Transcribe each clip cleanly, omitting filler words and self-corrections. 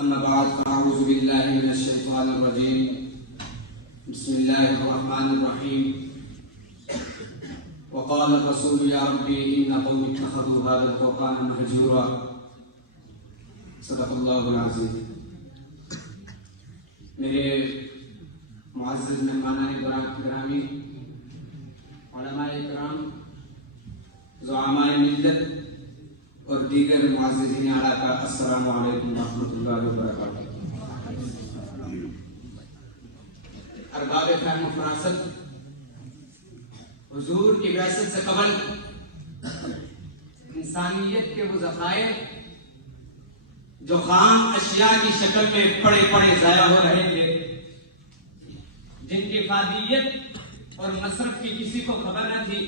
أما بعد فأعوذ بالله من الشيطان الرجيم بسم الله الرحمن الرحيم وقال الرسول يا ربي إن قوم اتخذوا هذا القرآن مهجورا صدق الله العظيم. میرے معزز مہمانان گرامی، علماء کرام، زعماء ملت اور دیگر معززین اعلیٰ کا السلام علیکم ورحمۃ اللہ وبرکاتہ. ارباب فہم و فراست، حضور کی بعثت سے قبل انسانیت کے وہ ذخائر جو خام اشیاء کی شکل میں پڑے پڑے ضائع ہو رہے تھے، جن کی افادیت اور مصرف کی کسی کو خبر نہ تھی،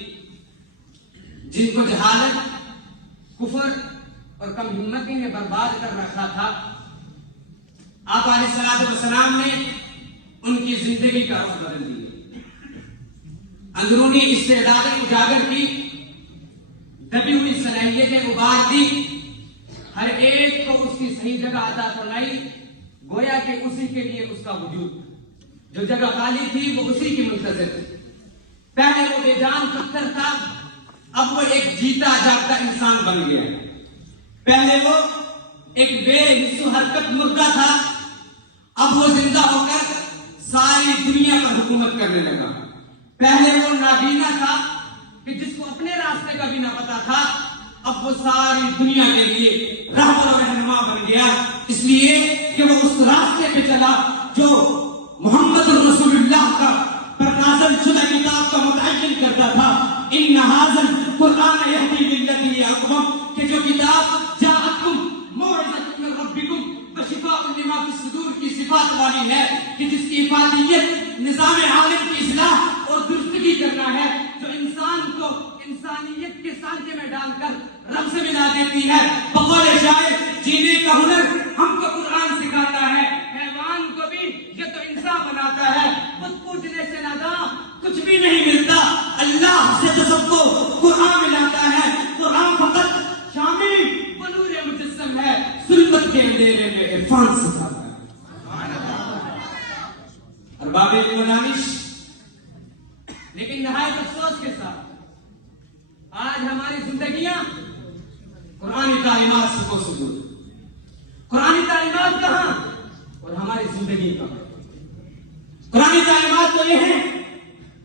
جن کو جہالت، کفر اور کم ہمتی نے برباد کر رکھا تھا، آپ علیہ الصلوۃ والسلام نے ان کی زندگی کا رخ بدل دیا. اندرونی استعدادیں اجاگر کی، دبی ہوئی صلاحیتیں ابال دی، ہر ایک کو اس کی صحیح جگہ عطا فرمائی، گویا کہ اسی کے لیے اس کا وجود. جو جگہ خالی تھی وہ اسی کی منتظر تھی. پہلے وہ بے جان پتھر تھا، اب وہ ایک جیتا جاگتا انسان بن گیا. پہلے وہ ایک بے حس و حرکت مردہ تھا، اب وہ زندہ ہو کر ساری دنیا پر حکومت کرنے لگا. پہلے وہ نابینا تھا کہ جس کو اپنے راستے کا بھی نہ پتا تھا، اب وہ ساری دنیا کے لیے رہبر و رہنما بن گیا، اس لیے کہ وہ اس راستے پہ چلا جو محمد رسول اللہ کا نازل شدہ کتاب کا متعین کرتا تھا. ان ھذا القرآن یہدی للتی ہی اقوم، کہ جو کتاب جاءتکم موعظۃ من ربکم وشفاء لما فی الصدور کی صفات والی ہے، کہ جس کی افادیت نظام عالم کی اصلاح اور درستگی کرنا ہے، جو انسان کو انسانیت کے سانچے میں ڈال کر رب سے ملا دیتی ہے. بقول شاعر، جینے کا ہنر ہم کو قرآن سکھاتا ہے، حیوان کو بھی یہ تو انسان بناتا ہے. خود پوجنے سے ناداں کچھ بھی نہیں ملتا، اللہ سے تو سب کو قرآن ملاتا ہے. قرآن فقط شامل و نور مجسم ہے، ظلمت کے اندھیرے میں عرفان سکھاتا ہے. ارباب دانش، لیکن نہایت افسوس کے ساتھ آج ہماری زندگیاں قرآنی تعلیمات سے کوسوں دور. قرآنی تعلیمات کہاں اور ہماری زندگی کہاں؟ قرآنی تعلیمات تو یہ ہیں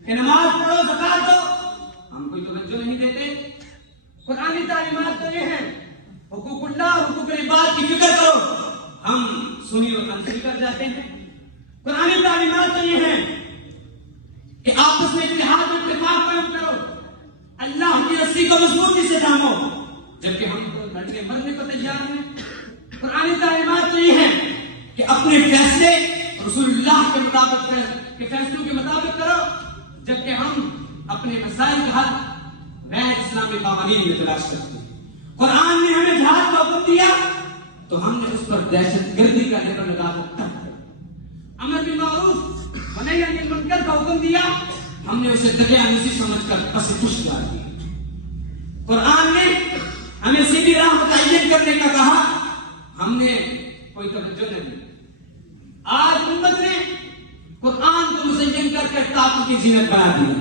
کہ نماز پڑھو، زکات دو، ہم کوئی توجہ نہیں دیتے. قرآنی تعلیمات تو یہ ہیں حقوق اللہ، حقوق العباد کی فکر کرو، ہم سنی اور تنزیل کر جاتے ہیں. قرآنی تعلیمات تو یہ ہیں کہ آپس میں اتحاد و اتفاق قائم کرو، اللہ کی رسی کو مضبوطی سے تھامو، جبکہ ہم تو لڑنے مرنے کو تیار ہیں. قرآنی تعلیمات تو یہ ہیں کہ اپنے فیصلے رسول اللہ کے مطابق کے فیصلوں کے مطابق کرو، جبکہ ہم اپنے مسائل کا حل غیر اسلامی قوانین میں تلاش کرتے ہیں. قرآن نے ہمیں جہاد کا حکم دیا تو ہم نے اس پر دہشت گردی کا لیبل لگا کر امر بالمعروف و نہی عن المنکر کا حکم دیا، ہم نے اسے دقیانوسی سمجھ کر پس پش ڈال دیا. قرآن نے ہمیں سیدھی راہ متعین کرنے کا کہا، ہم نے کوئی توجہ نہیں. آج امت نے قرآن کو مزین کر کے طاقت کی زینت بنا دی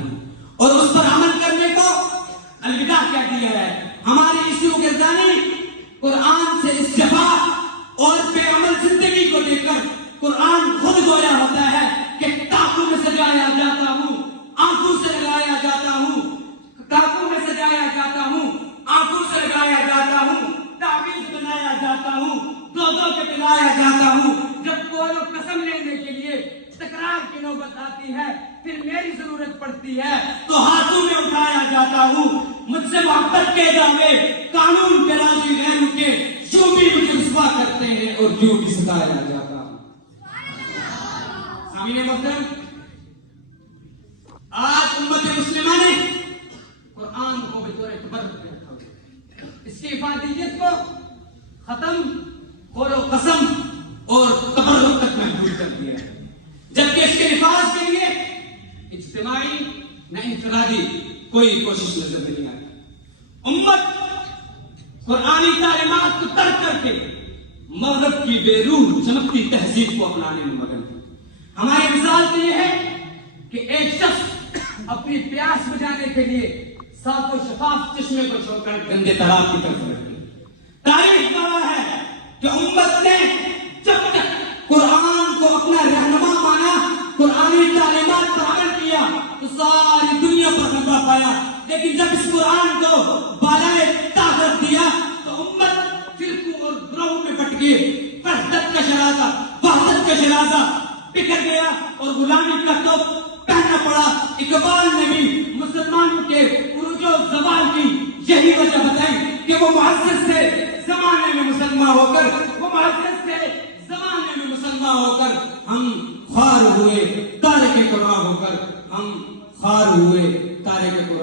اور اس پر عمل کرنے کو الوداع کہہ دیا ہے. ہماری اسی گردانی قرآن سے اس جفا اور بے عمل زندگی کو دیکھ کر قرآن خود گویا ہوتا ہے کہ ٹاکوں میں سجایا جاتا ہوں، آنکھوں سے لگایا جاتا ہوں، ٹاکوں میں سجایا جاتا ہوں، آنکھوں سے لگایا جاتا ہوں، تعویذ بنایا جاتا ہوں، دو کے پلایا جاتا ہوں. جب کوئی قسم لینے کے لیے تکرار کی نوبت آتی ہے، پھر میری ضرورت پڑتی ہے تو ہاتھوں میں اٹھایا جاتا ہوں. مجھ سے محبت کے دعوے قانون کے راضی غیر کے جو بھی مجھے رسوا کرتے ہیں اور جو بھی ستایا جاتا ہوں. سامعین محترم، آج امت مسلمہ نے قرآن کو بطور تبرک رکھا ہوا، اس کی افادیت کو ختم قول و قسم اور تبرک تک محدود کر دیا ہے، جبکہ اس کے نفاذ کے لیے اجتماعی نہ انفرادی کوئی کوشش نظر نہیں آتی. امت قرآنی تعلیمات کو ترک کر کے مغرب کی بے روح چمکتی تہذیب کو اپنانے میں مگن ہے۔ ہماری مثال تو یہ ہے کہ ایک شخص اپنی پیاس بجانے کے لیے صاف و شفاف چشمے کو چھوڑ کر گندے تالاب کی طرف رکھ دیا۔ تاریخ گواہ ہے کہ امت نے جب تک قرآن کو اپنا رہنما مانا، قرآنی تعلیمات پر عمل کیا تو ساری دنیا پر غلبہ پایا، لیکن جب اس قرآن کو بالائے طاقت دیا تو امت فرقوں اور گروہوں میں بٹ گئی، وحدت کا شرازہ، وحدت کا شرازہ بکھر گیا اور غلامی کا توپ پہننا پڑا۔ اقبال نے بھی مسلمانوں کے عروج و زوال کی یہی وجہ بتائی کہ وہ معزز تھے زمانے میں مسلمان ہو کر، وہ معزز تھے زمانے میں مسلمان ہو کر، ہم خوار ہوئے تارک قرآن ہو کر، ہم خوار ہوئے تارک قرآن